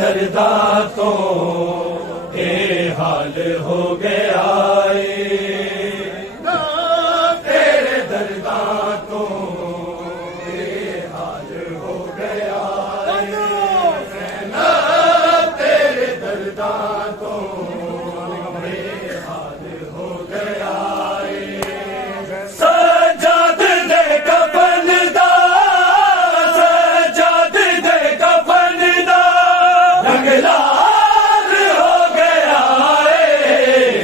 दर्दा तो ये हाल हो गया तेरे दर्दा तो ये हाल हो गया तेरे दर्दा तो ये हाल हो गया सजाद दे कफन दा सजाद दे कफन दा रंग लाल हो गया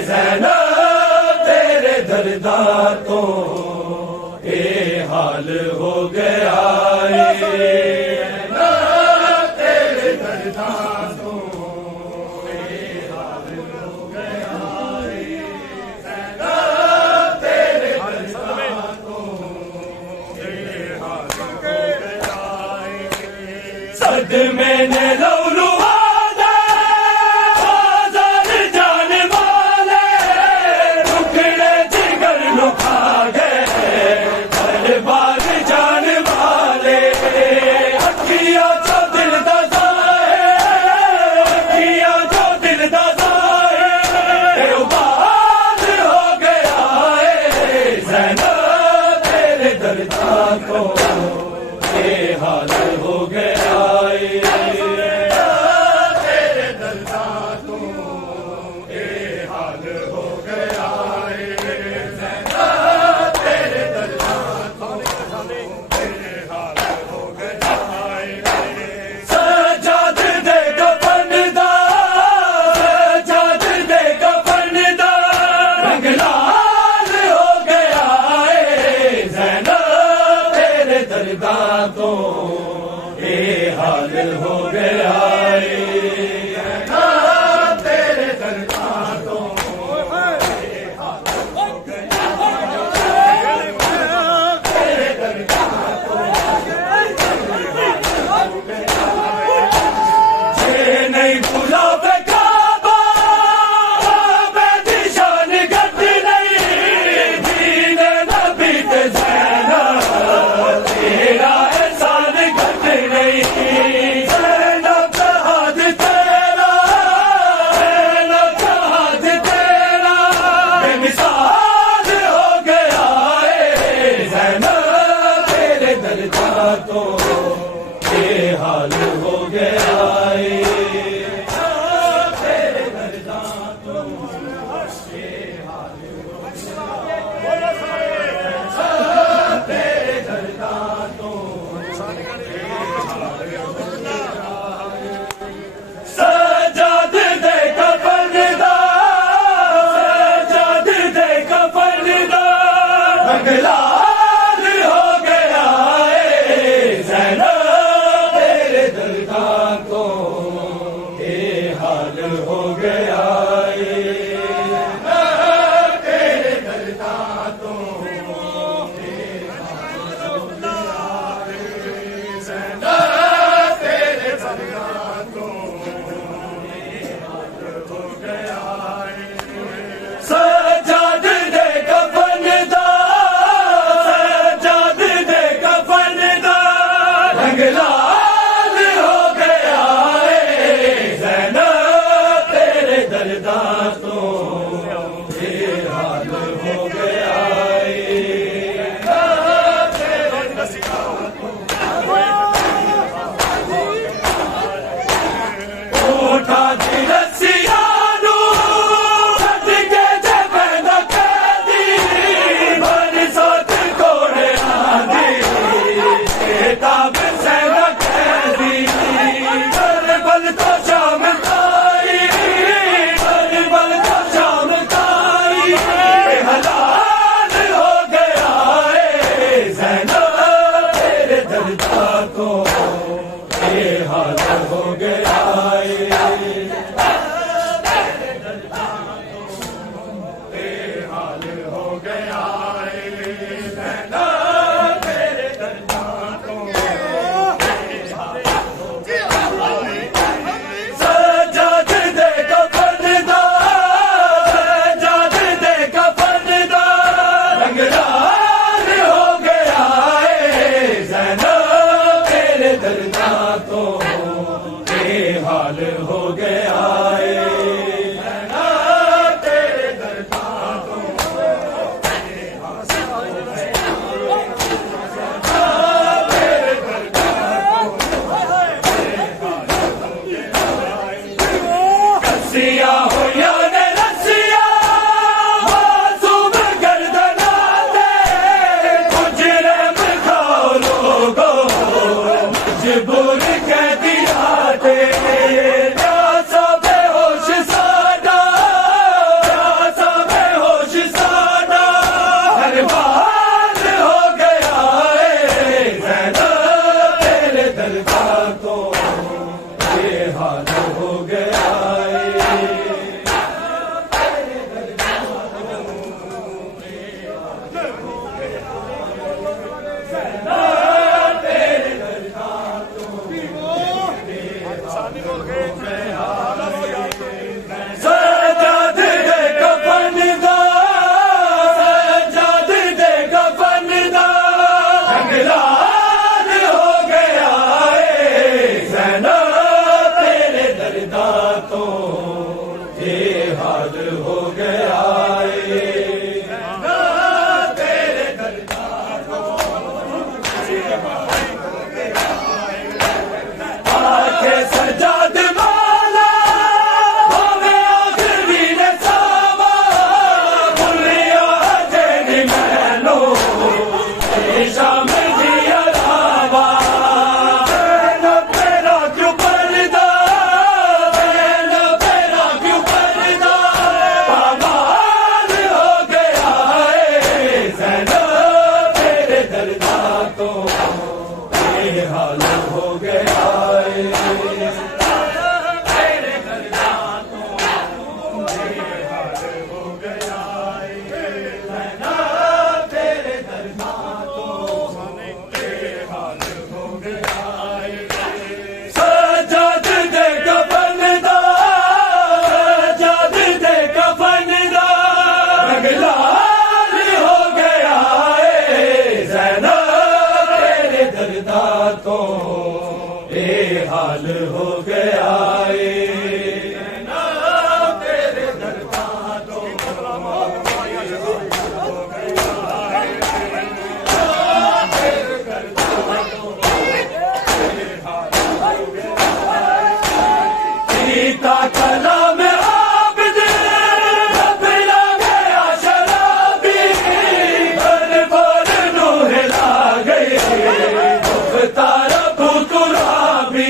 ज़ैनब तेरे दर्दा तो ये हाल हो गया तेरे दर्दा तो ये हाल हो गया तेरे दर्दा तो ये हाल हो गया सदमे ने लौलू तो ये हाल हो गया तेरे दर्दा तो ये हाल हो गया तेरे दर्दा तो ये हाल हो गया सजाद दे कफन दा सजाद दे कफन दा रंग लाल हो गया दर्दा तो ये हाल हो गया तेरे दर्दा तो ये हाल हो गया तेरे दर्दा तो ये नहीं भूला काबा बेदिशान गद नहीं दीन नबी ते ज़ैनब तेरा एहसान घट नहीं ज़ैनब जहाद तेरा ज़ैनब जहाद तेरा बेमिसाल हो गया ज़ैनब तेरे दर्दा तो ये हाल हो गया तेरे दर्दा तो ये हाल हो गया तेरे दर्दा तो सजाद दे कफन दा सजाद दे कफन दा रंग लाल हो गया ज़ैनब तेरे दर्दा तो ये हाल हो गया तेरे दर्दा तो तेरे दर्दा तो सजाद दे कफन दा सजाद दे कफन दा रंग लाल हो गया ज़ैनब तेरे दर्दा तो ये हाल हो गया तेरे दर्दा तो उठा दी रस्सियां तो ये हाल हो गया तेरे दर्दा तो ये हाल हो गया तेरे दर्दा तो सजाद दे कफन दा सजाद दे कफन दा रंग लाल हो गया ज़ैनब तेरे दर्दा तो ये हाल हाल हो गया तेरे दरबार तो रसिया हो या रसिया मासूम गर्दना दे कुछ रहम खाओ लोगो मजबूर कह दिया थे प्यासा बेहोश साडा प्यासा बेहोश साडा हर बार हो गया ज़ैनब तेरे दरबार तो ये हाल हो गया सजाद दे कफन दा सजाद दे कफन दा जंगलात हो गया ज़ैनब तेरे दरदा तो ये हाल हो गया तेरे दरदा तो आखे सजाद माला हमें आखिरी ने सावा भुलिया जेनी मैनो शाम दिया रावा पेरा क्यों पर्दा पेरा क्यों पर्दा पामाल हो गया ज़ैनब तेरे दरदा तो ये हाल हो गया सजाद दे कफन दा सजाद दे कफन दा रंगलाल हो गया ज़ैनब तेरे दरदा तो ये हाल हो गया ज़ैनब तेरे दरदा तो सीता कलाम आबिद रबला गया शराबी भर भर नू हिला गए मुख्तार अबू तुराबी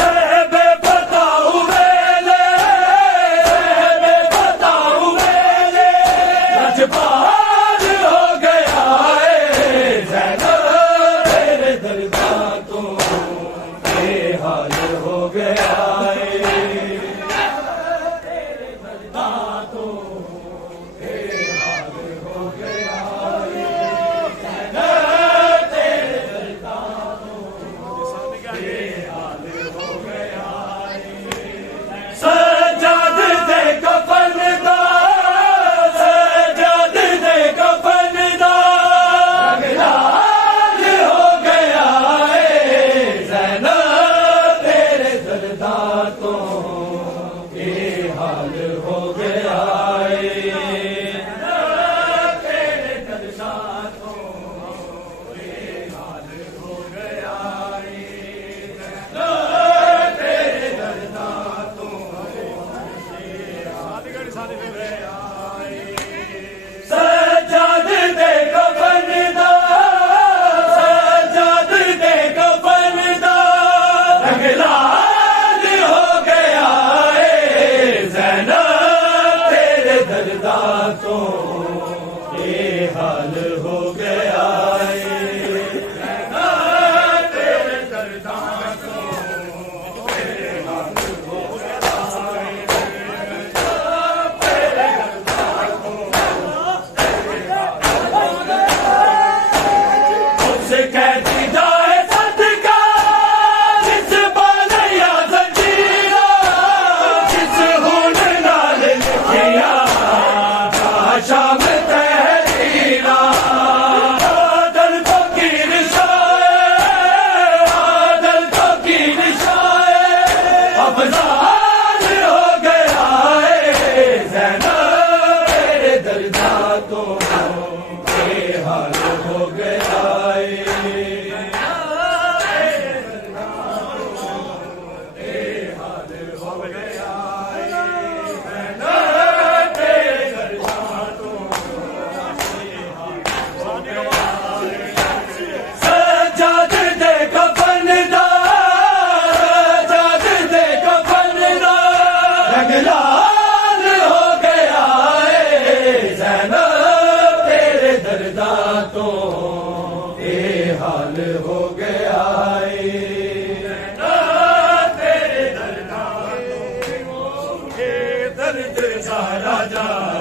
सहबे बताऊ वेले सहबे बताऊ वेले रजबाज हो गया ज़ैनब तेरे दरदा तो ये हाल हो गया सजाद दे कफन दा सजाद दे कफन दा रंगलाल हो गया ज़ैनब तेरे दरदा कर देगा राजा